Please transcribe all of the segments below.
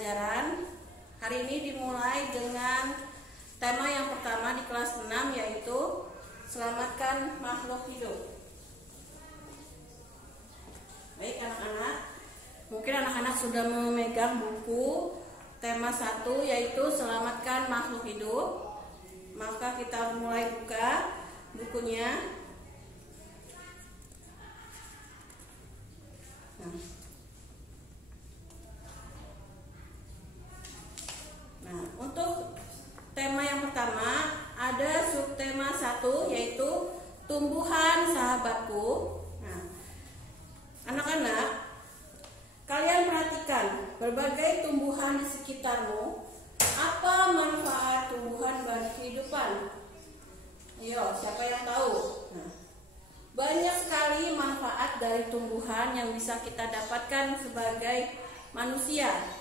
pelajaran. Hari ini dimulai dengan tema yang pertama di kelas 6, yaitu selamatkan makhluk hidup. Baik anak-anak, mungkin anak-anak sudah memegang buku tema 1, yaitu selamatkan makhluk hidup. Maka kita mulai buka bukunya. Nah, untuk tema yang pertama ada subtema 1, yaitu tumbuhan sahabatku. Nah, anak-anak, kalian perhatikan berbagai tumbuhan di sekitarmu. Apa manfaat tumbuhan bagi kehidupan? Ayo, siapa yang tahu? Nah, banyak sekali manfaat dari tumbuhan yang bisa kita dapatkan sebagai manusia.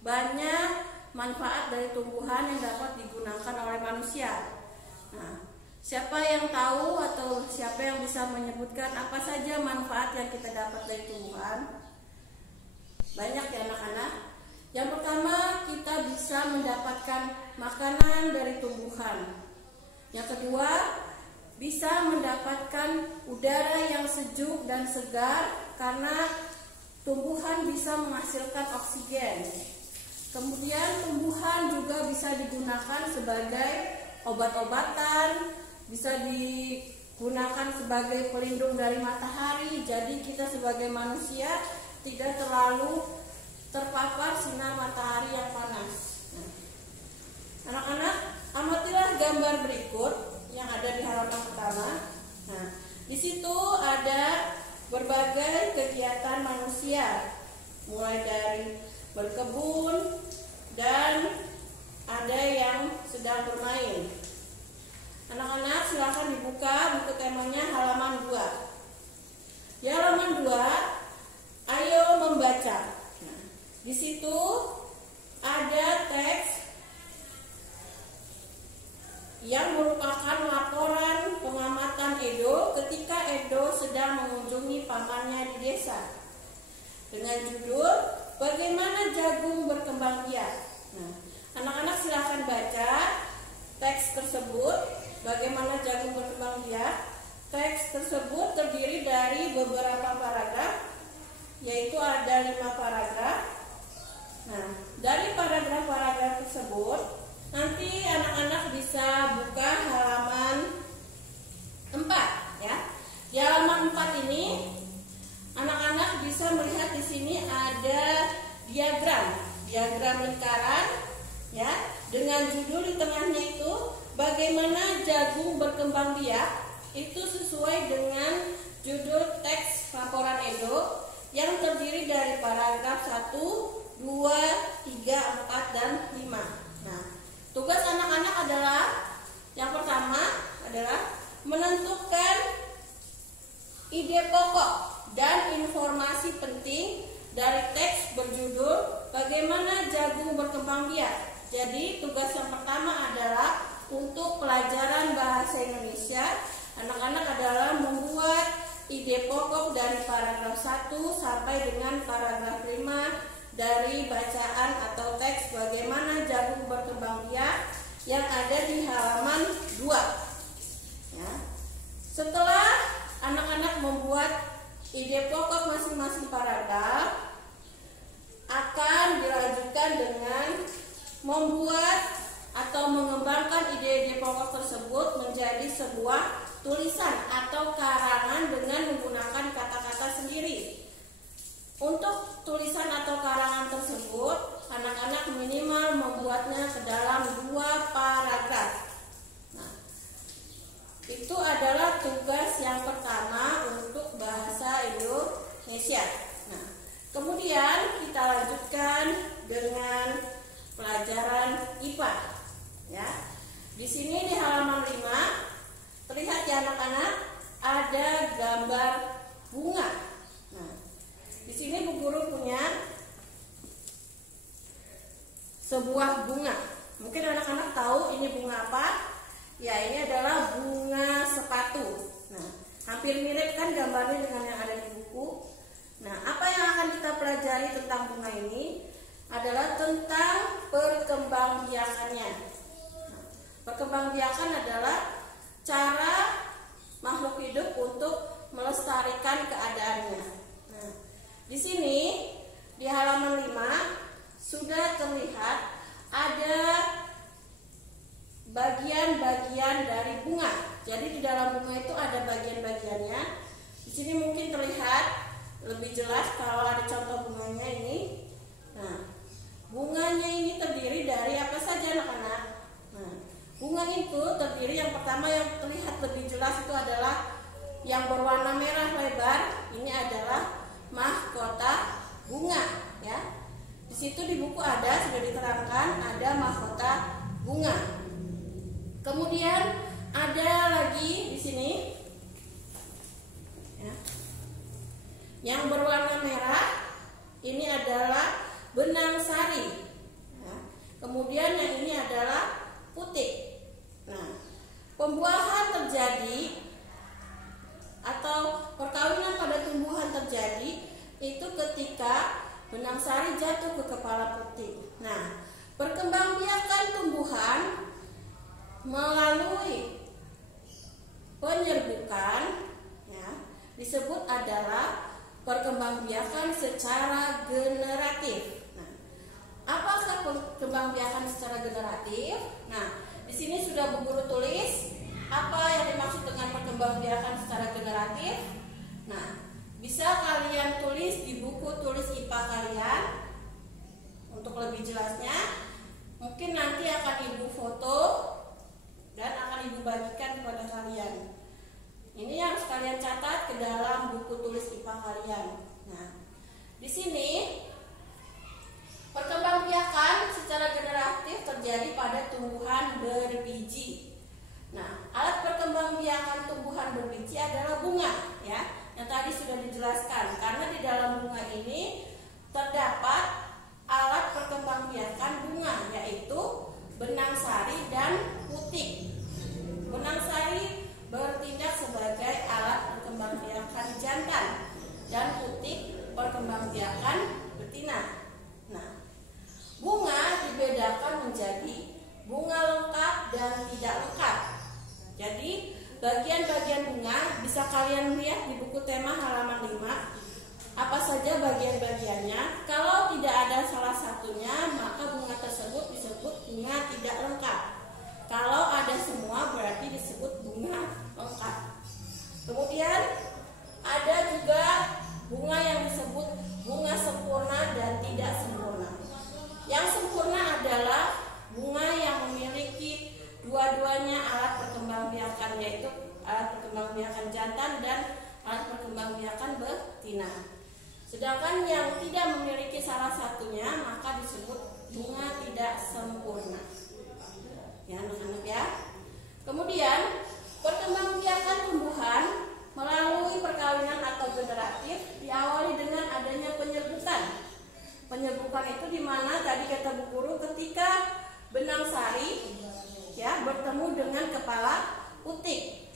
Banyak manfaat dari tumbuhan yang dapat digunakan oleh manusia. Nah, siapa yang tahu atau siapa yang bisa menyebutkan apa saja manfaat yang kita dapat dari tumbuhan? Banyak ya anak-anak. Yang pertama, kita bisa mendapatkan makanan dari tumbuhan. Yang kedua, bisa mendapatkan udara yang sejuk dan segar karena tumbuhan bisa menghasilkan oksigen. Kemudian tumbuhan juga bisa digunakan sebagai obat-obatan, bisa digunakan sebagai pelindung dari matahari. Jadi kita sebagai manusia tidak terlalu terpapar sinar matahari yang panas. Anak-anak, amatilah gambar berikut yang ada di halaman pertama. Nah, di situ ada berbagai kegiatan manusia, mulai dari berkebun dan ada yang sedang bermain. Anak-anak, silakan dibuka buku temanya halaman 2. Di halaman 2, ayo membaca. Nah, di situ ada teks yang merupakan laporan pengamatan Edo ketika Edo sedang mengunjungi pamannya di desa, dengan judul Bagaimana Jagung Berkembang Biak. Nah, anak-anak silakan baca teks tersebut, Bagaimana Jagung Berkembang Biak. Teks tersebut terdiri dari beberapa paragraf, yaitu ada 5 paragraf. Nah, dari paragraf-paragraf tersebut nanti anak-anak bisa buka halaman 4 ya. Di halaman 4 ini anak-anak bisa melihat di sini ada diagram lingkaran ya, dengan judul di tengahnya itu Bagaimana Jagung Berkembang Biak. Itu sesuai dengan judul teks laporan Edo yang terdiri dari paragraf 1, 2, 3, 4, dan 5. Nah, tugas anak-anak adalah yang pertama adalah menentukan ide pokok dan informasi penting dari teks berjudul Bagaimana Jagung Berkembang Biak. Jadi tugas yang pertama adalah untuk pelajaran bahasa Indonesia, anak-anak adalah membuat ide pokok dari paragraf 1 sampai dengan paragraf 5 dari bacaan atau teks Bagaimana Jagung Berkembang Biak yang ada di halaman 2 ya. Setelah anak-anak membuat ide pokok masing-masing paragraf, akan dilanjutkan dengan membuat atau mengembangkan ide-ide pokok tersebut menjadi sebuah tulisan atau karangan dengan menggunakan kata-kata sendiri. Untuk tulisan atau karangan tersebut, anak-anak minimal membuatnya ke dalam 2 paragraf. Nah, itu adalah tugas yang pertama untuk bahasa Indonesia. Nah, kemudian kita lanjutkan dengan pelajaran IPA. Ya, di sini di halaman 5 terlihat ya anak-anak, ada gambar bunga. Nah, di sini Bu Guru punya sebuah bunga. Mungkin anak-anak tahu ini bunga apa? Ya, ini adalah bunga sepatu. Nah, hampir mirip kan gambarnya dengan yang ada di buku. Nah, apa yang akan kita pelajari tentang bunga ini adalah tentang perkembangbiakan adalah cara makhluk hidup untuk melestarikan keadaannya. Nah, di sini di halaman 5 sudah terlihat ada bagian-bagian dari bunga. Jadi di dalam bunga itu ada bagian-bagiannya. Di sini mungkin terlihat lebih jelas kalau ada contoh bunganya ini. Nah, bunganya ini terdiri dari apa saja anak-anak? Nah, bunga itu terdiri, yang pertama yang terlihat lebih jelas itu adalah yang berwarna merah lebar. Ini adalah mahkota bunga, ya. Di situ di buku ada, sudah diterangkan ada mahkota bunga. Kemudian ada lagi di sini, ya, yang berwarna merah. Ini adalah benang sari. Ya. Kemudian yang ini adalah putik. Nah, pembuahan terjadi atau perkawinan pada tumbuhan terjadi itu ketika benang sari jatuh ke kepala putik. Nah, perkembangbiakan tumbuhan melalui penyerbukan, ya, disebut adalah perkembangbiakan secara generatif. Nah, apakah perkembangbiakan secara generatif? Nah, di sini sudah Bu Guru tulis apa yang dimaksud dengan perkembangbiakan secara generatif. Nah, bisa kalian tulis di buku tulis IPA kalian untuk lebih jelasnya. Mungkin nanti akan Ibu foto dan akan Ibu bagikan kepada kalian. Ini yang harus kalian catat ke dalam buku tulis IPA kalian. Nah, di sini perkembangbiakan secara generatif terjadi pada tumbuhan berbiji. Nah, alat perkembangbiakan tumbuhan berbiji adalah bunga, ya, yang tadi sudah dijelaskan. Karena di dalam bunga ini terdapat alat perkembangbiakan bunga, yaitu benang sari dan putik. Benang sari bertindak sebagai alat perkembangbiakan jantan dan putik perkembangbiakan betina. Nah, bunga dibedakan menjadi bunga lengkap dan tidak lengkap. Jadi bagian-bagian bunga bisa kalian lihat di buku tema halaman 5. Apa saja bagian-bagiannya. Kalau tidak ada salah satunya, maka bunga tersebut disebut bunga tidak lengkap. Kalau ada semua berarti disebut bunga lengkap. Kemudian ada juga bunga yang disebut bunga sempurna dan tidak sempurna. Yang sempurna adalah bunga yang memiliki dua-duanya alat perkembangbiakan, yaitu alat perkembangbiakan jantan dan alat perkembangbiakan betina. Sedangkan yang tidak memiliki salah satunya maka disebut bunga tidak sempurna. Ya, anak-anak ya. Kemudian perkembangbiakan tumbuhan melalui perkawinan atau generatif diawali dengan adanya penyerbukan. Penyerbukan itu di mana tadi kata Bu Guru ketika benang sari, ya, bertemu dengan kepala putik.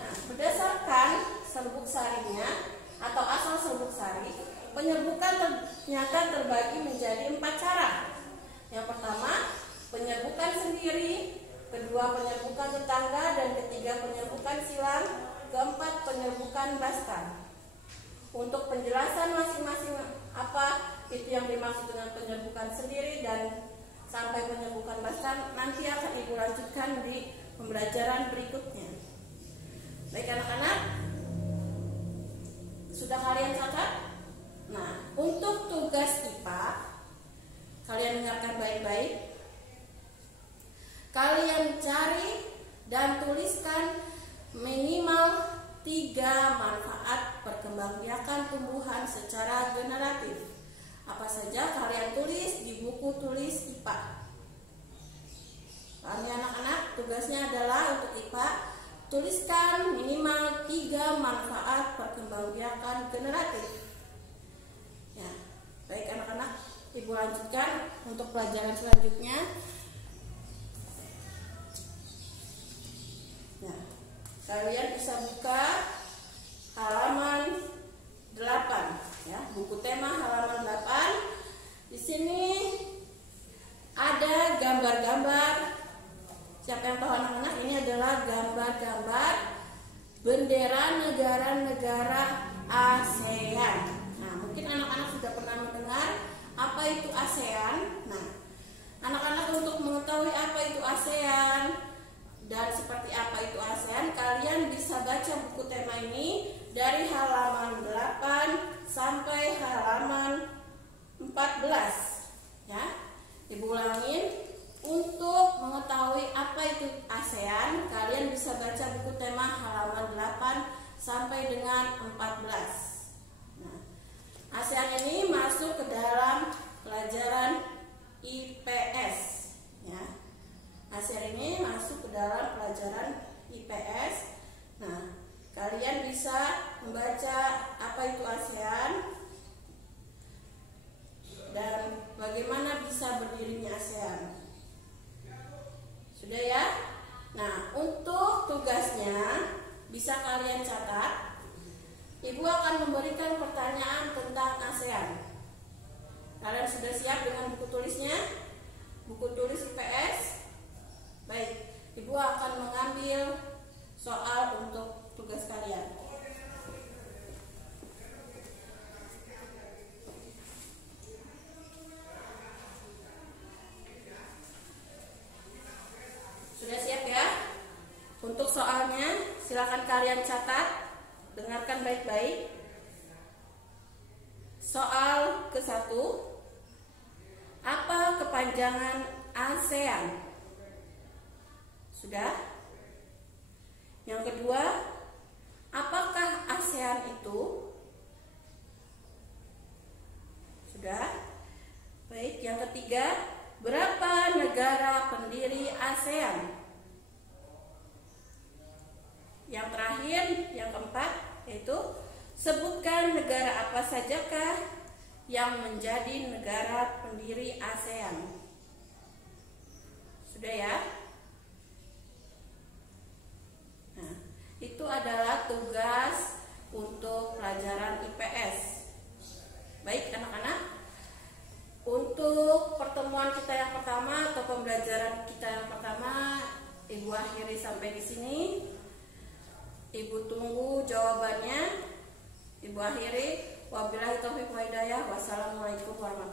Nah, berdasarkan serbuk sarinya atau asal serbuk sari, penyerbukan ternyata terbagi menjadi 4 cara. Yang pertama, penyerbukan sendiri, kedua penyerbukan tetangga, dan ketiga penyerbukan silang, keempat penyerbukan bastan. Untuk penjelasan masing-masing apa itu yang dimaksud dengan penyerbukan sendiri dan sampai penyerbukan bastan nanti akan Ibu lanjutkan di pembelajaran berikutnya. Baik anak-anak, sudah kalian catat? Nah, untuk tugas IPA kalian dengarkan baik-baik. Kalian cari dan tuliskan minimal 3 manfaat perkembangbiakan tumbuhan secara generatif. Apa saja kalian tulis di buku tulis IPA. Paham ya anak-anak? Tugasnya adalah untuk IPA, tuliskan minimal 3 manfaat perkembangbiakan generatif. Ya, baik anak-anak, Ibu lanjutkan untuk pelajaran selanjutnya. Nah, kalian bisa buka halaman 8, ya, buku tema halaman 8. Di sini ada gambar-gambar Siapa yang tahu anak-anak? Ini adalah gambar-gambar bendera negara-negara ASEAN. Nah, mungkin anak-anak sudah pernah mendengar apa itu ASEAN. Nah, anak-anak untuk mengetahui apa itu ASEAN dan seperti apa itu ASEAN, kalian bisa baca buku tema ini dari halaman 8 sampai halaman 14. Ya, Ibu ulangin. Untuk mengetahui apa itu ASEAN, kalian bisa baca buku tema halaman 8 sampai dengan 14. Nah, ASEAN ini masuk ke dalam pelajaran IPS. Ya, ASEAN ini masuk ke dalam pelajaran IPS. Nah, kalian bisa membaca apa itu ASEAN dan bagaimana bisa berdirinya ASEAN. Sudah ya? Nah, untuk tugasnya bisa kalian catat. Ibu akan memberikan pertanyaan tentang ASEAN. Kalian sudah siap dengan buku tulisnya? Buku tulis IPS? Baik, Ibu akan mengambil soal untuk tugas kalian. Sudah siap ya? Untuk soalnya silakan kalian catat, dengarkan baik-baik. Soal ke-1, apa kepanjangan ASEAN? Sudah? Yang kedua, apakah ASEAN itu? Sudah? Baik, yang ketiga, berapa negara pendiri ASEAN? Yang terakhir, yang keempat, yaitu sebutkan negara apa sajakah yang menjadi negara pendiri ASEAN. Sudah ya? Nah, itu adalah tugas untuk pelajaran IPS. Baik anak-anak, untuk pertemuan kita yang pertama atau pembelajaran kita yang pertama, Ibu akhiri sampai di sini. Ibu tunggu jawabannya. Ibu akhiri. Wabillahi taufiq wa hidayah. Wassalamualaikum warahmatullahi wabarakatuh.